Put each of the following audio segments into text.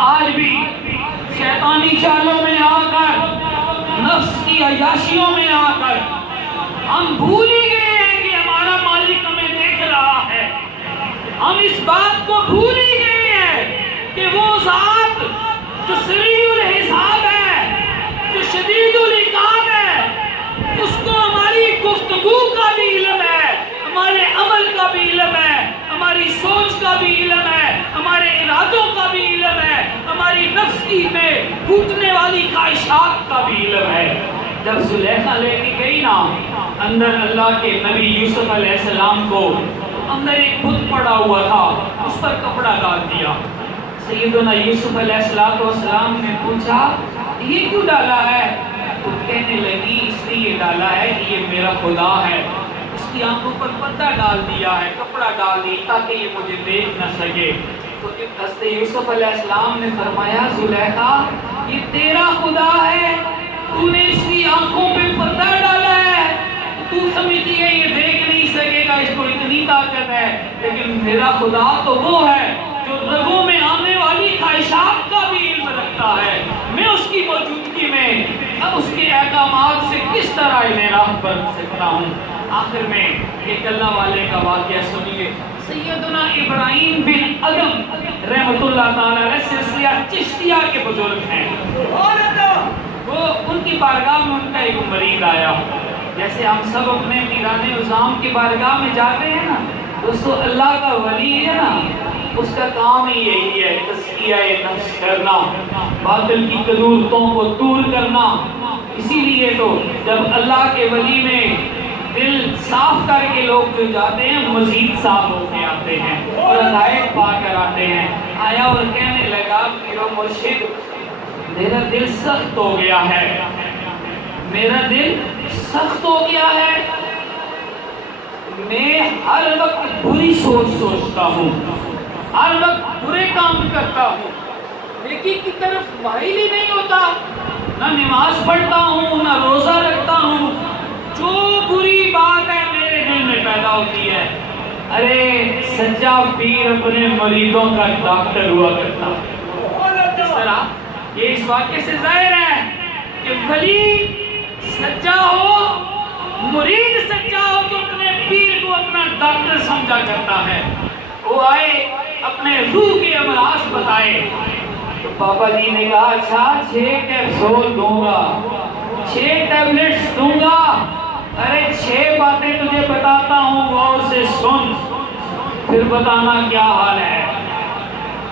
آج بھی شیطانی چالوں میں آ کر، نفس کی عیاشیوں میں آ کر ہم بھول ہی گئے ہیں کہ ہمارا مالک ہمیں دیکھ رہا ہے۔ ہم اس بات کو بھول ہی گئے ہیں کہ وہ ذات جو سریع الحساب ہے، جو شدید العقاب ہے، اس کو ہماری گفتگو کا بھی علم ہے، ہمارے عمل کا بھی علم ہے، ہماری سوچ کا بھی علم ہے، ہمارے ارادوں کا بھی علم ہے، ہماری نفس کی میں پھوٹنے والی خواہشات کا بھی علم ہے۔ جب زلیخا لے کے گئی نا اندر اللہ کے نبی یوسف علیہ السلام کو، اندر ایک بت پڑا ہوا تھا، اس پر کپڑا ڈال دیا۔ سیدنا یوسف علیہ السلام نے پوچھا یہ کیوں ڈالا ہے؟ تو کہنے لگی اس لیے ڈالا ہے کہ یہ میرا خدا ہے، اس کی آنکھوں پر پردہ ڈال دیا ہے، کپڑا ڈال دی تاکہ یہ مجھے دیکھ نہ سکے۔ تو حضرت یوسف علیہ السلام نے فرمایا زلیخا یہ تیرا خدا ہے، تو نے اس کی آنکھوں پہ پردہ ڈالا ہے، تو سمجھتی ہے یہ دیکھ نہیں سکے گا، اس کو اتنی طاقت ہے، لیکن میرا خدا تو وہ ہے جو رگوں میں آنے والی خواہشات کا بھی علم رکھتا ہے۔ میں اس کی موجودگی میں اب اس کے احکامات سے کس طرح انحراف کر سکتا ہوں۔ آخر میں ایک اللہ والے کا واقعہ سنیے۔ سیدنا ابراہیم بن ادم رحمۃ اللہ تعالی علیہ سلسلہ چشتیہ کے بزرگ ہیں، وہ ان کی بارگاہ میں ان کا ایک مرید آیا۔ جیسے ہم سب اپنے پیران عظام کی بارگاہ میں جاتے ہیں نا دوستو، اللہ کا ولی ہے نا، اس کا کام ہی یہی ہے تزکیہ نفس کرنا، باطل کی قدورتوں کو دور کرنا۔ اسی لیے تو جب اللہ کے ولی میں دل صاف کر کے لوگ جو جاتے ہیں مزید صاف ہو کے آتے ہیں اور ہدایت پا کر آتے ہیں۔ آیا اور کہنے لگا میرا مرشد میرا دل سخت ہو گیا ہے، میرا دل سخت ہو گیا ہے، میں ہر وقت بری سوچ سوچتا ہوں، ہر وقت برے کام کرتا ہوں، نیکی کی طرف مائل ہی نہیں ہوتا، نہ نماز پڑھتا ہوں نہ روزہ رکھتا ہوں، جو بری بات ہے میرے دل میں پیدا ہوتی ہے۔ ارے سچا پیر اپنے مریدوں کا ڈاکٹر ہوا کرتا۔ اس طرح یہ اس واقعے سے ظاہر ہے کہ ولی سچا ہو، مرید سچا ہو تو اپنے پیر کو اپنا ڈاکٹر سمجھا کرتا ہے۔ وہ آئے اپنے روح کے امراض بتائے تو پاپا جی نے کہا اچھا 6 کیپسول دوں گا، 6 ٹیبلٹس دوں گا، ارے 6 باتیں تجھے بتاتا ہوں غور سے سن، پھر بتانا کیا حال ہے۔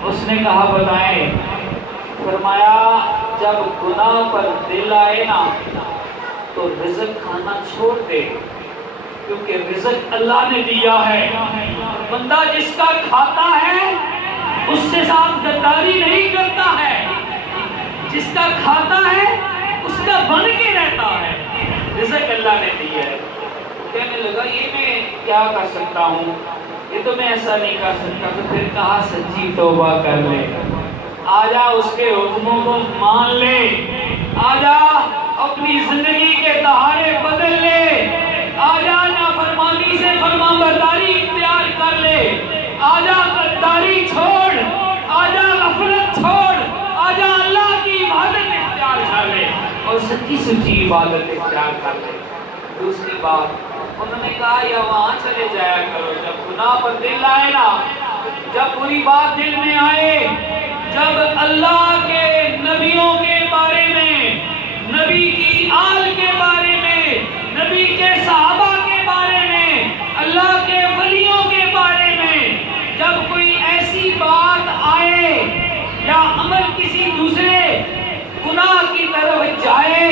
اس نے کہا بتائیں۔ فرمایا جب گناہ پر دل آئے نا تو رزق کھانا چھوڑ دے، کیونکہ رزق اللہ نے دیا ہے۔ بندہ جس کا کھاتا ہے اس سے ساتھ غداری نہیں کرتا ہے، جس کا کھاتا ہے اس کا بن کے رہتا ہے، رزق اللہ نے دیا ہے۔ کہنے لگا یہ میں کیا کر سکتا ہوں، یہ تو میں ایسا نہیں کر سکتا۔ تو پھر کہا سچی توبہ کر لے، آجا اس کے حکموں کو مان لے، آجا اپنی زندگی کے دہاڑے بدل لے، آجا نافرمانی سے فرمانبرداری اختیار کر لے، آجا غداری چھوڑ، آجا غفلت چھوڑ، آجا اللہ کی عبادت اختیار کر لے اور سچی سچی عبادت اختیار کر لے۔ دوسری بات انہوں نے کہا یا وہاں چلے جایا کرو جب گناہ پر دل آئے نا، جب بری بات دل میں آئے، جب اللہ کے نبیوں کے بارے میں، نبی کی آل کے بارے میں، نبی کے صحابہ کے بارے میں، اللہ کے ولیوں کے بارے میں جب کوئی ایسی بات آئے یا عمل کسی دوسرے گناہ کی طرف جائے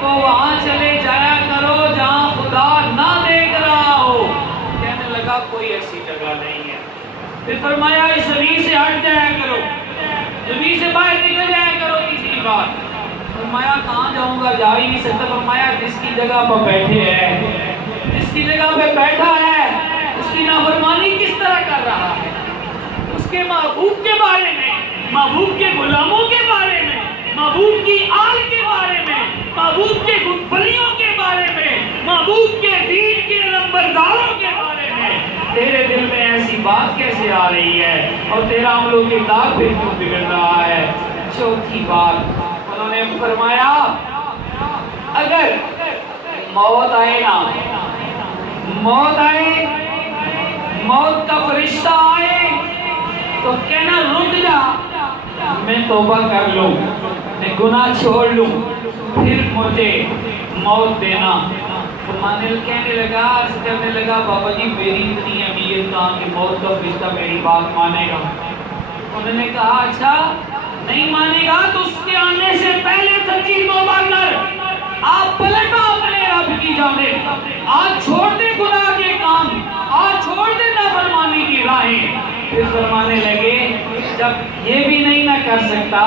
تو وہاں چلے جایا کرو جہاں خدا نہ دیکھ رہا ہو۔ کہنے لگا کوئی ایسی جگہ نہیں ہے۔ پھر فرمایا اس زمین سے ہٹ جایا کرو، زمین سے باہر نکل جایا کرو۔ تیسری بات فرمایا کہاں جاؤں گا، جا ہی نہیں سکتا۔ فرمایا جس کی جگہ پر بیٹھے ہیں، جس کی جگہ پہ بیٹھا ہے اس کی نافرمانی کس طرح کر رہا ہے، اس کے محبوب کے بارے میں، محبوب کے غلاموں کے بارے میں، محبوب کی آل کے بارے میں، محبوب کے ولیوں کے بارے میں، محبوب کے دین کے نمبرداروں کے بارے میں تیرے دل میں ایسی بات کیسے آ رہی ہے اور تیرا عمل و کردار پھر کیوں بگڑ رہا ہے؟ چوتھی بات انہوں نے فرمایا اگر موت آئے نا، موت آئے، موت کا فرشتہ آئے تو کہنا رک جا، میں توبہ کر لوں، میں گناہ چھوڑ لوں، پھر مجھے موت دینا۔ فرمانے کہنے لگا، عرض کرنے لگا بابا جی میری اتنی اہمیت کہاں کہ موت کا فرشتہ میری بات مانے گا؟ انہوں نے کہا اچھا نہیں مانے گا تو اس کے آنے سے پہلے سچی توبہ کر، آپ پلٹو اپنے رب کی جانب، آج چھوڑ دے گناہ کے کام، آج چھوڑ دے نافرمانی کی راہیں۔ پھر فرمانے لگے جب یہ بھی نہیں نہ کر سکتا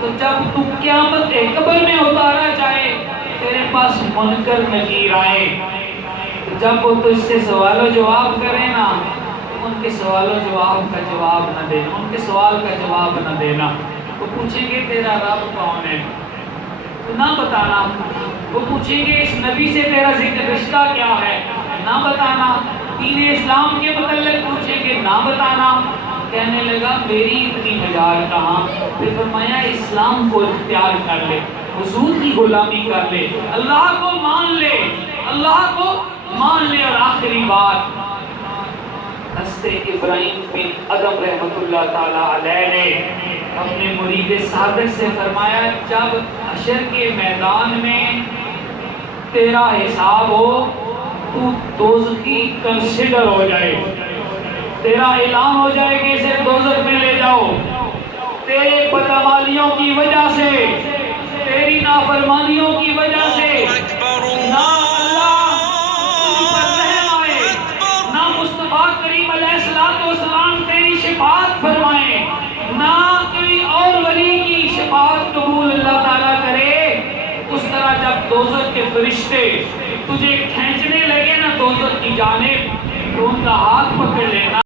تو جب تو قیامت قبر میں اتارا جائے تیرے پاس منکر نکیر آئے، جب وہ تجھ سے سوال و جواب کرے نا ان کے سوال و جواب کا جواب نہ دینا، ان کے سوال کا جواب نہ دینا۔ وہ پوچھیں گے تیرا رب کون ہے تو نہ بتانا، وہ پوچھیں گے اس نبی سے تیرا ذکر رشتہ کیا ہے، نہ بتانا، دین اسلام کے متعلق پوچھیں گے، نہ بتانا۔ کہنے لگا میری اتنی مجال کہاں؟ پھر فرمایا اسلام کو اختیار کر لے، حضور کی غلامی کر لے، اللہ کو مان لے، اللہ کو مان لے۔ اور آخری بات حضرت ابراہیم بن ادم رحمۃ اللہ تعالی علیہ نے اپنے مرید صادق سے فرمایا جب حشر کے میدان میں تیرا حساب ہو تو دوزخی کنسیڈر ہو جائے، تیرا اعلان ہو جائے کہ اسے دوزخ میں لے جاؤ، تیرے بدعمالیوں کی وجہ سے، تیری نافرمانیوں کی وجہ سے نہ اللہ تجھ پر رحم آئے، نہ مصطفیٰ کریم علیہ السلام تیری شفاعت فرمائے، نہ کوئی اور ولی کی شفاعت قبول اللہ تعالیٰ کرے۔ اس طرح جب دوزخ کے فرشتے تجھے کھینچنے لگے نا دوزخ کی جانب تو ان کا ہاتھ پکڑ لینا۔